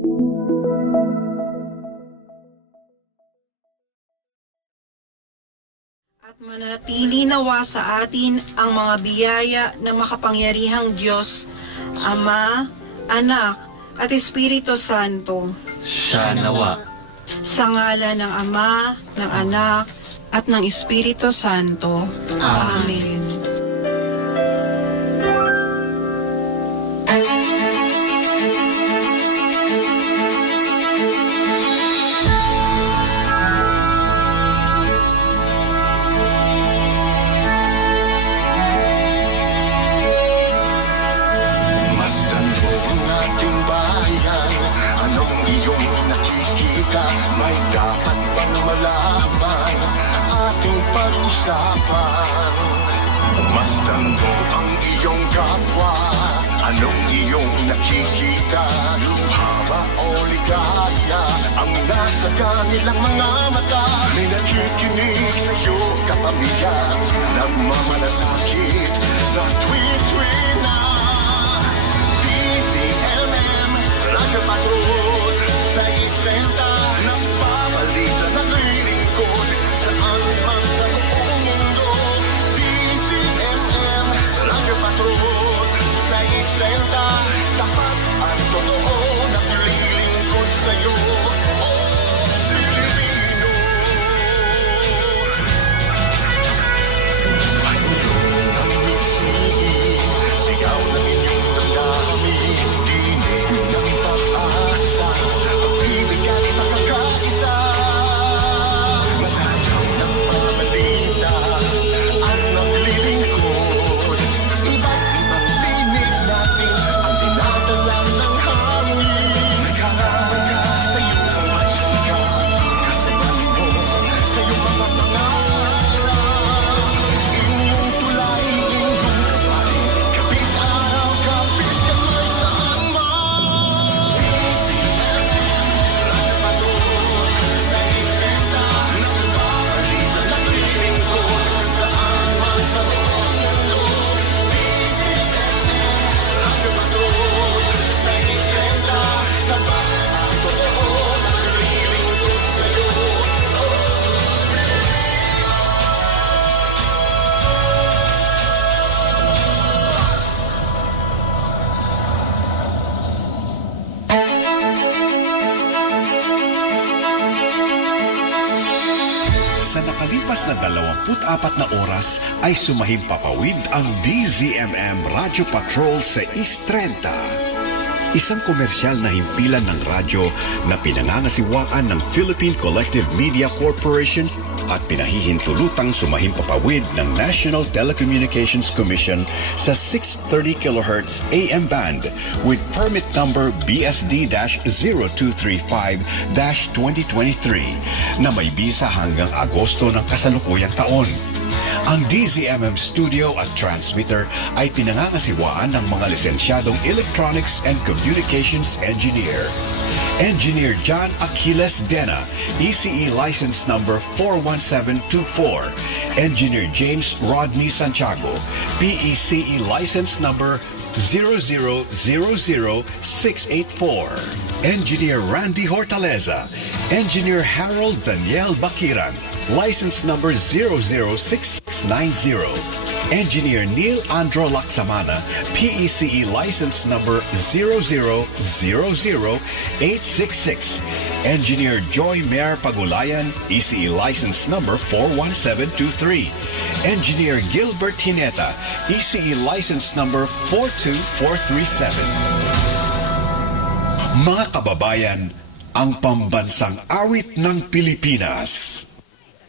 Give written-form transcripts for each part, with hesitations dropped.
At manatili nawa sa atin ang mga biyaya ng makapangyarihang Diyos, Ama, Anak, at Espiritu Santo. Siya nawa. Sa ngalan ng Ama, ng Anak, at ng Espiritu Santo. Amen. Masdan mo ang ating bayan. Anong iyong nakikita? May dapat bang malaman? Ating pag-usapan. Masdan mo ang iyong kapwa. Anong iyong nakikita? Luha ba o ligaya? Ang nasa kanilang mga mata. May nakikinig sa'yo kapamilya. Nagmamalasakit sa tweet-tweet na DZMM Radyo Patrol sa 6:30. Nagbabalita, naglilingkod saan man sa buong mundo. DZMM Radyo Patrol sa 6:30. Tapat at totoo, naglilingkod sa'yo. Oh, Pilipino. May ulong ng mithiin, sigaw ng inyong damdamin, dinig ng pag-asa, pag-ibig at pagkakaisa. Manayang ng pabalita at naglilingkod. Iba't ibang tinig natin ang dinadala ng hangin. Karamay ka sa iyong pagsisikap, kasabay mo sa iyong mga pangarap. Inyong tulay, inyong gabay, kapit araw, kapit kamay saan man. Radyo Patrol sa 6:30. Nagbabalita, naglilingkod saan man sa buong mundo. Radyo Patrol sa 6:30. Tapat at totoo, naglilingkod sa'yo. Sa nakalipas na 24 na oras ay sumahimpapawid ang DZMM Radyo Patrol sa East 30. Isang komersyal na himpilan ng radyo na pinangangasiwaan ng Philippine Collective Media Corporation at pinahihintulutang sumahimpapawid ng National Telecommunications Commission sa 630 kHz AM band with permit number BSD-0235-2023 na may bisa hanggang Agosto ng kasalukuyang taon. Ang DZMM studio at transmitter ay pinangangasiwaan ng mga lisensyadong Electronics and Communications Engineer. Engineer John Aquiles Dena, ECE license number 41724. Engineer James Rodney Santiago, PECE license number 0000684. Engineer Randy Hortaleza, Engineer Harold Daniel Bakiran, license number 006690. Engineer Neil Andro Laksamana, PECE license number 0000866. Engineer Joy Mayor Pagulayan, ECE license number 41723. Engineer Gilbert Hineta, ECE license number 42437. Mga kababayan, ang pambansang awit ng Pilipinas.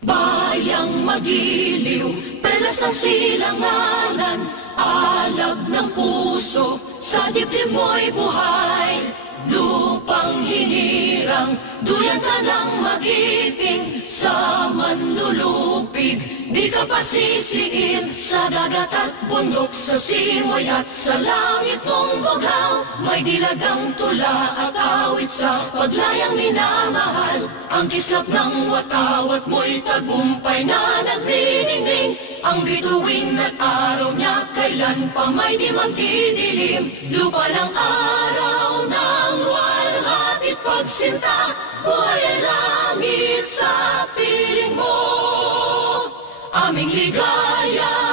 Bayang magiliw, perlas ng silanganan, alab ng puso, sa dibdib mo'y buhay. Lupang hinirang, duyan ka ng magiting, sa manlulupig, di ka pasisiin. Sa dagat at bundok, sa simoy at sa langit mong bughaw, may dilagang tula at awit sa paglayang minamahal. Ang kislap ng watawat mo'y tagumpay na nagniningning. Ang bituin at araw niya, kailan pa may di magdidilim. Lupa ng araw ng walhati pagsinta, buhay ay langit sa piling mo. Aming ligaya